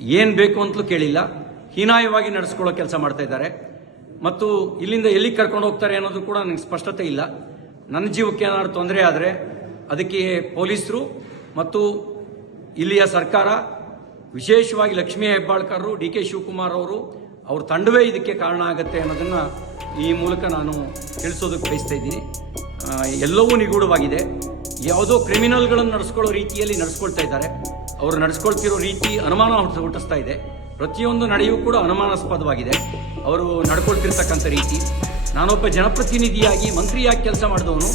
ಏನು ಬೇಕು ಅಂತಲೂ ಕೇಳಿಲ್ಲ. ಹೀನಾಯವಾಗಿ ನಡೆಸ್ಕೊಳ್ಳೋ ಕೆಲಸ ಮಾಡ್ತಾ ಇದ್ದಾರೆ. ಮತ್ತು ಇಲ್ಲಿಂದ ಎಲ್ಲಿಗೆ ಕರ್ಕೊಂಡು ಹೋಗ್ತಾರೆ ಅನ್ನೋದು ಕೂಡ ನನಗೆ ಸ್ಪಷ್ಟತೆ ಇಲ್ಲ. ನನ್ನ ಜೀವಕ್ಕೆ ಏನಾದ್ರು ತೊಂದರೆ ಆದರೆ ಅದಕ್ಕೆ ಪೊಲೀಸರು ಮತ್ತು ಇಲ್ಲಿಯ ಸರ್ಕಾರ, ವಿಶೇಷವಾಗಿ ಲಕ್ಷ್ಮೀ ಹೆಬ್ಬಾಳ್ಕರ್ ಡಿ ಕೆ ಶಿವಕುಮಾರ್ ಅವರು, ಅವ್ರ ತಂಡವೇ ಇದಕ್ಕೆ ಕಾರಣ ಆಗುತ್ತೆ ಅನ್ನೋದನ್ನು ಈ ಮೂಲಕ ನಾನು ತಿಳಿಸೋದಕ್ಕೆ ಬಯಸ್ತಾ ಇದ್ದೀನಿ. ಎಲ್ಲವೂ ನಿಗೂಢವಾಗಿದೆ. ಯಾವುದೋ ಕ್ರಿಮಿನಲ್ಗಳನ್ನು ನಡೆಸ್ಕೊಳ್ಳೋ ರೀತಿಯಲ್ಲಿ ನಡೆಸ್ಕೊಳ್ತಾ ಇದ್ದಾರೆ. ಅವರು ನಡೆಸ್ಕೊಳ್ತಿರೋ ರೀತಿ ಅನುಮಾನ ಹುಟ್ಟ- ಹುಟ್ಟಿಸ್ತಾ ಇದೆ. ಪ್ರತಿಯೊಂದು ನಡೆಯೂ ಕೂಡ ಅನುಮಾನಾಸ್ಪದವಾಗಿದೆ. ಅವರು ನಡ್ಕೊಳ್ತಿರ್ತಕ್ಕಂಥ ರೀತಿ. ನಾನೊಬ್ಬ ಜನಪ್ರತಿನಿಧಿಯಾಗಿ ಮಂತ್ರಿಯಾಗಿ ಕೆಲಸ ಮಾಡಿದವನು,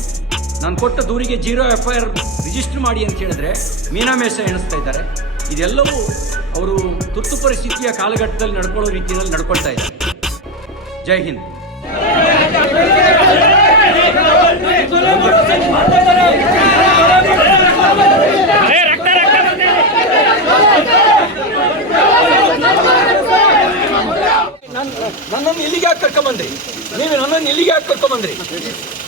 ನಾನು ಕೊಟ್ಟ ದೂರಿಗೆ zero F I R register ಮಾಡಿ ಅಂತ ಹೇಳಿದ್ರೆ ಮೀನಾಮೇಷ ಎಣಿಸ್ತಾ ಇದ್ದಾರೆ. ಇದೆಲ್ಲವೂ ಅವರು ತುರ್ತು ಪರಿಸ್ಥಿತಿಯ ಕಾಲಘಟ್ಟದಲ್ಲಿ ನಡ್ಕೊಳ್ಳೋ ರೀತಿಯಲ್ಲಿ ನಡ್ಕೊಳ್ತಾ ಇದ್ದಾರೆ. ಜೈ ಹಿಂದ್. ನನ್ನನ್ನು ಇಲ್ಲಿಗೆ ಯಾಕೆ ಕರ್ಕೊಂಬಂದ್ರಿ ನೀವು ನನ್ನನ್ನು ಇಲ್ಲಿಗೆ ಯಾಕೆ ಕರ್ಕೊಂಬಂದ್ರಿ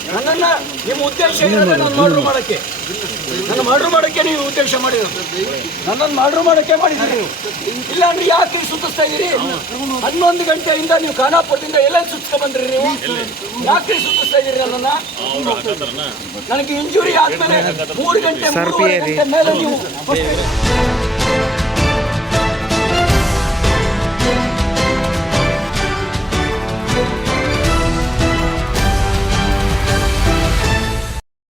ನನ್ನನ್ನ ನಿಮ್ಮ ಉದ್ದೇಶ ಏನಾದ್ರೆ ನಾನು ಮಾಡ್ರು ಮಾಡಕ್ಕೆ. ನನ್ನ ಮಾಡ್ರು ಮಾಡಕ್ಕೆ ನೀವು ಉದ್ದೇಶ ಮಾಡಿರೋದು. ನನ್ನನ್ನು ಮಾಡ್ರು ಮಾಡಕ್ಕೆ ಮಾಡಿದ್ರಿ ನೀವು. ಇಲ್ಲ ಅಂದ್ರೆ ಯಾಕೆ ನೀವು ಸುತ್ತಿಸ್ತಾ ಇದ್ದೀರಿ? ಹನ್ನೊಂದು ಗಂಟೆಯಿಂದ ನೀವು ಖಾನಾಪುರದಿಂದ ಎಲ್ಲ ಸುತ್ಕೊಂಡ್ ಬಂದ್ರಿ ನೀವು. ಯಾಕೆ ಸುತ್ತಿಸ್ತಾ ಇದ್ದೀರಿ ನನ್ನನ್ನು? ನನಗೆ ಇಂಜುರಿ ಆದ್ಮೇಲೆ ಮೂರು ಗಂಟೆ ಮೇಲೆ ನೀವು